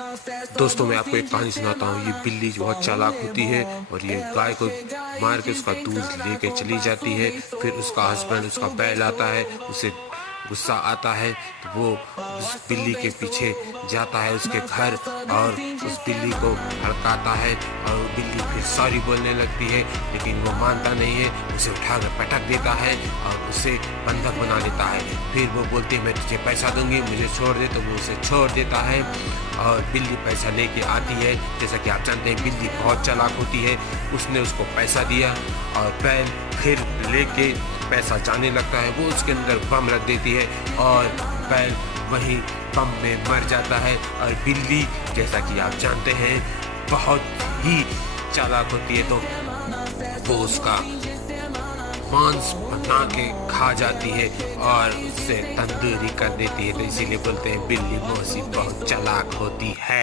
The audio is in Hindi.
दोस्तों मैं आपको एक कहानी सुनाता हूँ। ये बिल्ली जो बहुत चालाक होती है और ये गाय को मार के उसका दूध लेके चली जाती है। फिर उसका हस्बैंड उसका बैल आता है, उसे गुस्सा आता है तो वो उस बिल्ली के पीछे जाता है उसके घर और उस बिल्ली को हड़काता है और बिल्ली फिर सॉरी बोलने लगती है, लेकिन वो मानता नहीं है। उसे उठाकर पटक देता है और उसे बंधक बना लेता है। फिर वो बोलती है मैं तुझे पैसा दूंगी, मुझे छोड़ दे, तो वो उसे छोड़ देता है और बिल्ली पैसा लेके आती है। जैसा कि आप जानते हैं बिल्ली बहुत चालाक होती है। उसने उसको पैसा दिया और बैल फिर लेके पैसा जाने लगता है। वो उसके अंदर बम रख देती है और बैल वहीं बम में मर जाता है। और बिल्ली जैसा कि आप जानते हैं बहुत ही चालाक होती है, तो वो उसका मांस बना के खा जाती है और उससे तंदूरी कर देती है। तो इसीलिए बोलते हैं बिल्ली मौसी बहुत चालाक होती है।